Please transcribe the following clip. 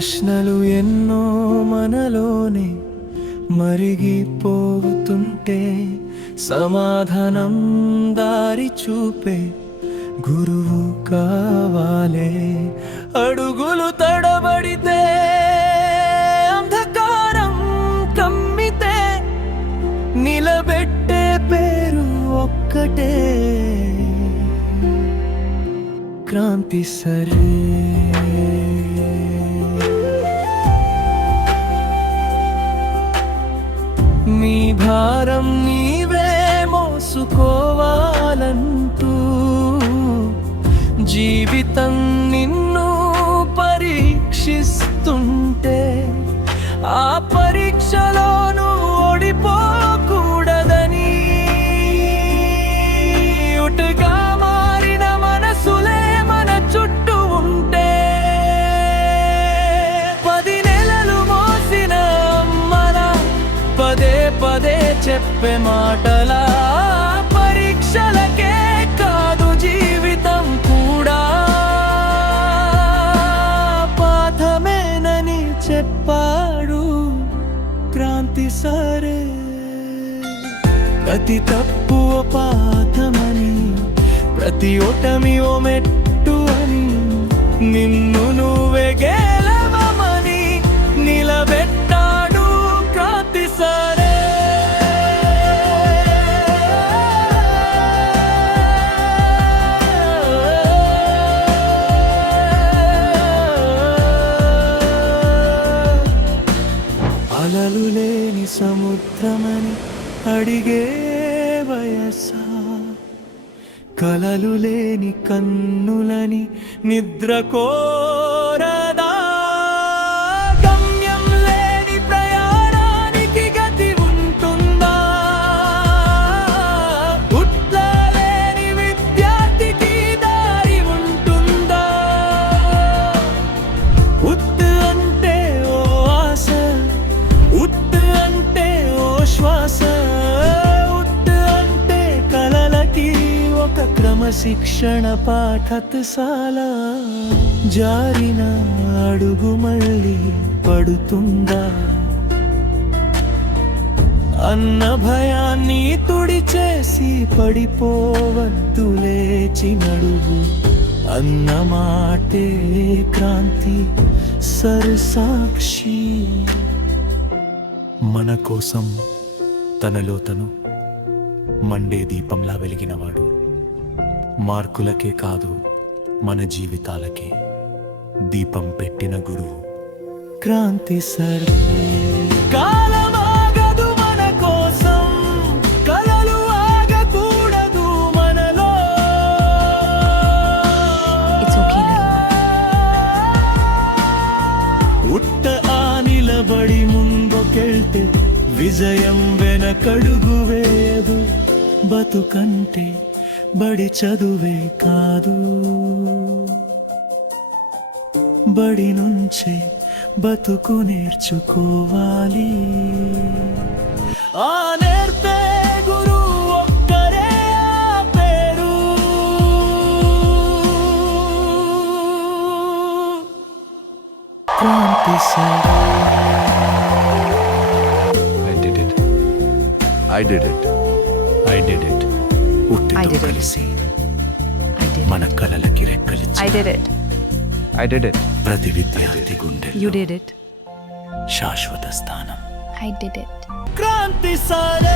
ప్రశ్నలు ఎన్నో మనలోనే మరిగిపోతుంటే సమాధానం దారి చూపే గురువు కావాలే. అడుగులు తడబడితే అంధకారం కమ్మితే నిలబెట్టే పేరు ఒక్కటే, క్రాంతి సరే. నీ భారం నీవే మోసుకోవాలంటూ జీవితం నిన్ను పరీక్షిస్తుంటే ఆ పరీక్షలోనూ ఓడిపోకూడదని ఉటుగా మారిన మనసులే మన చుట్టూ ఉంటే 10 నెలలు మోసిన అమ్మలా పదే పదే చెప్పే మాటలా పరీక్షలకే కాదు జీవితం కూడా పాఠమేనని చెప్పాడు క్రాంతి సరే. ప్రతి తప్పు ఓ పాఠమని, ప్రతి ఓటమి ఓ మెట్టు అని, నిన్ను నువ్వే గెలవమని నిలబెట్టాడు క్రాంతి సరే. అలలు లేని సముద్రమని అడిగే వయసా, కలలు లేని కన్నులని నిద్ర కోరదా, గమ్యం లేని ప్రయాణానికి గతి ఉంటుందా, ఉట్ల లేని విద్యార్థికి దారి ఉంటుందా, ఉత్ అంటే ఓ ఆశ, ఉత్ అంటే ఓ శ్వాస, ఉత్ అంటే కలలకి ఒక క్రమశిక్షణ పాఠశాల. జారిన అడుగు మళ్ళీ పడుతుందా అన్న భయాన్ని తుడిచేసి పడిపోవద్దు లేచి నడువు అన్న మాటే క్రాంతి సర్సాక్షి. మన కోసం తనలో తను మండే దీపంలా వెలిగినవాడు, మార్కులకే కాదు మన జీవితాలకే దీపం పెట్టిన గురువు క్రాంతి సరే. కాలమాగదు మన కోసం, కలలు ఆగకూడదు మనలో. ఉట్ట ఆ నిలబడి ముందుకెళ్తే విజయం వెనకడుగు వేయదు. బతుకంటే బడి చదువే కాదు, బడి నుంచే బతుకు నేర్చుకోవాలి. ఆ నేర్పే గురువు ఒక్కరే, ఆ పేరు క్రాంతి సరే. I did it. ఉట్టితో కలిసి మన కలలకి రెక్కలిచ్చి I did it. ప్రతి విద్యార్థి You గుండెల్లో did it. శాశ్వత స్థానం. I did it. క్రాంతి సరే.